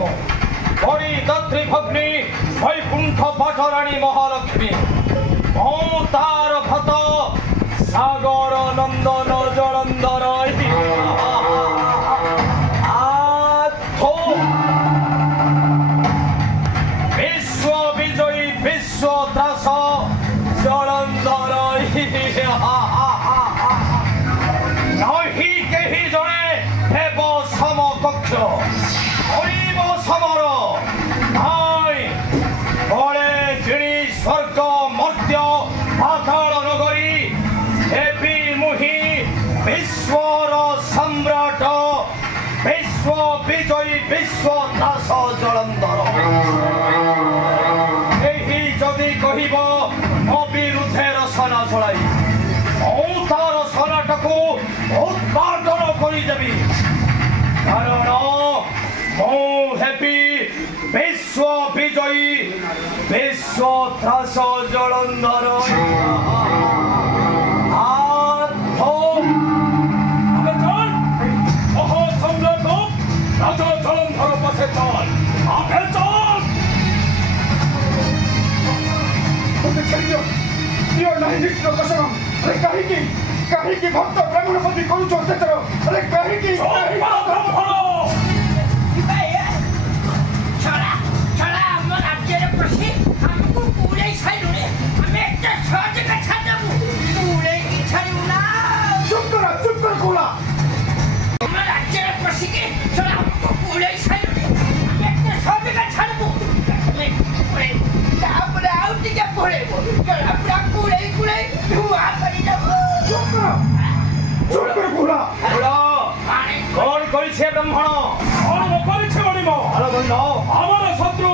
बड़ी दत्री भग्नी वैकुंठ पाठराणी महालक्ष्मी तार भत सागर नंदन जलंधर विश्व विजयी विश्व त्रास जलंधर नहीं कही जड़े हेब समकक्ष करिब समर भाई बड़े गिणी स्वर्ग मर्त्य पाताल नगरी देवी मुहि विश्वर सम्राट विश्व विजयी विश्व त्रास जलंधर यही जदि कहब मो विरुद्धे रसना चलाई तार सनाटकू उत्पादन करदेवी कारण मुझे विश्व विजयी विश्व त्रास जलंधर राजा जलंधर पथे चल आगे चल नहीं निश्चित कसम अरे कहीं भक्त ब्राह्मण पति कौन अत्याचार अरे कहीं ब्राह्मण शत्रु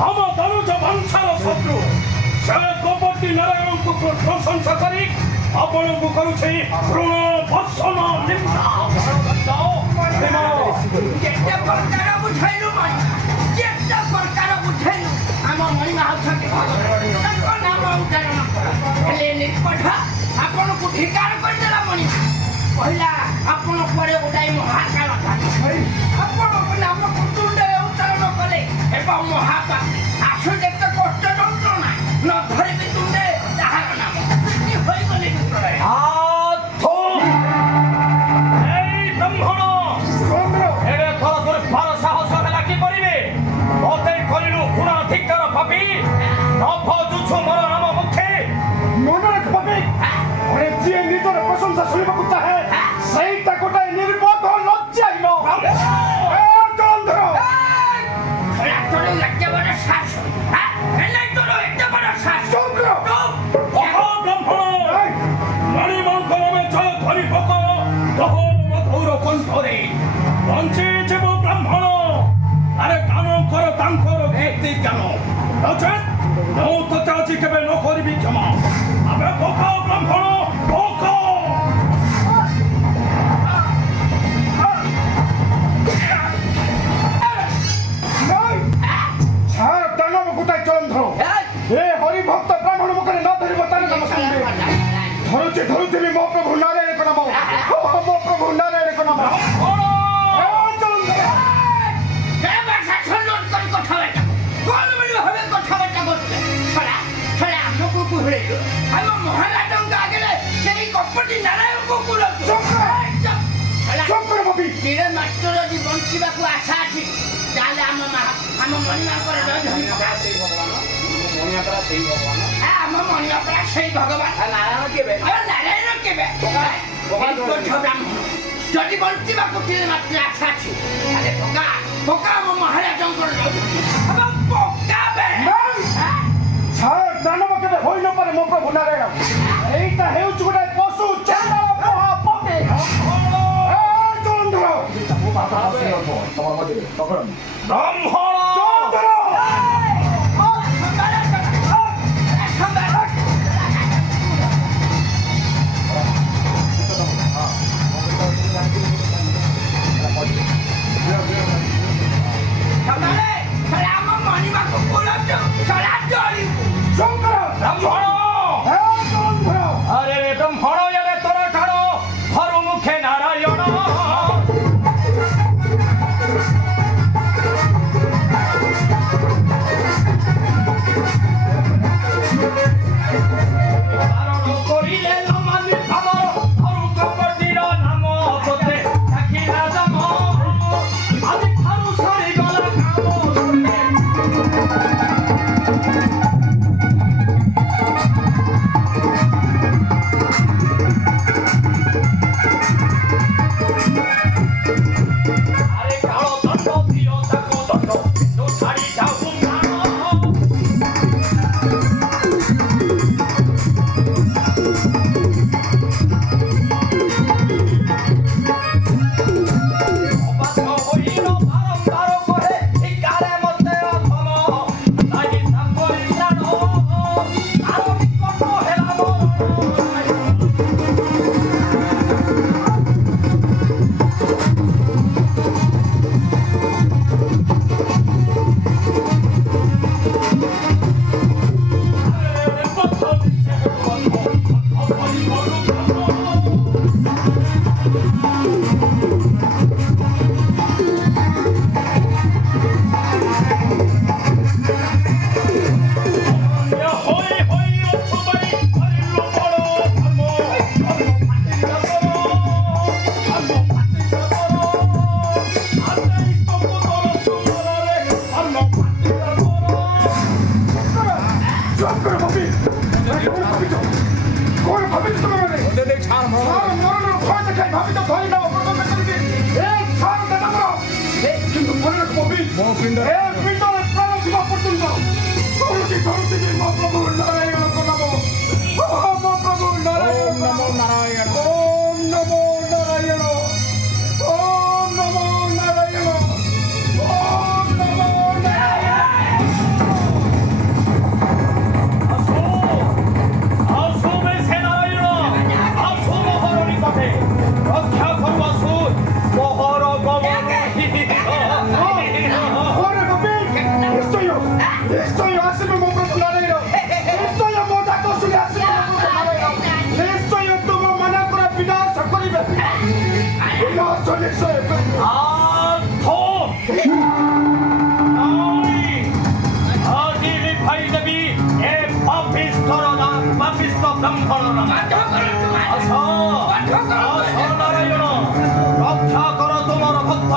हम तनुज वंशर शत्रु से कपटी नारायण को प्रशंसा करी आपण को करुछे ऋण भत्सन केते प्रकार बुझाइलु केते प्रकार बुझाइलु हम महिमा हथके ताको नाम उच्चारण हेले निष्पठ आपण को ठिकार कर देला मणि पहिला आपण परे उडाई महाकाल आपण को नाम कुटुंड उच्चारण कले एवं महापा आसु देखते कष्ट जंत्रणा न धरिबि तुंडे ताहार नाम नि होई गले विप्रलय जदि बंचिबा कुटिले मात्र आशा अछि अरे पोका महाराज हम पोका बे छाड़ दानव के होई न पारे मो प्रभु नारायण एटा हेउच गोटा पशु चेंडा पोहा पोके ए चंद्र तमो बाबा से तमो मते पकड़ ब्राह्मण चंद्र अरे ब्रह्मण यारे तोरा ठाड़ो हरु मुखे नारायण চুপ করে ভাবি কোন ভাবি তো তোমার নেই ছাড় মরণ ভয় দেখাই ভাবি তো ধরি নাও প্রথমে করিবি এই ছাড় দাদা করো কিন্তু মনে রাখ ভাবি এ পিণ্ডরে প্রাণ দিবা পর্যন্ত ধরুতি যে মা প্রভু নারায়ণ নামো মা প্রভু নারায়ণ নমো নারায়ণ ওম নমো নারায়ণ ওম নমো নারায়ণ ওম নমো নারায়ণ আসো মে সেনারায়ণ আসো মহারণী পথে রক্ষা করো আসো মহর গমন ওরে বাপি নিশ্চয় আসবে মো প্রভু নারায়ণ নিশ্চয় মো ডাক শুনে আসবে মো প্রভু নারায়ণ নিশ্চয় তুম মনা করে বিনাশ করিবে বিনাশ নিশ্চয় আথো আজি ভাই দেবী এ পাপিষ্ঠর না পাপিষ্ঠ ব্রাহ্মণ না আসো নারায়ণ রক্ষা করো তোমার ভক্ত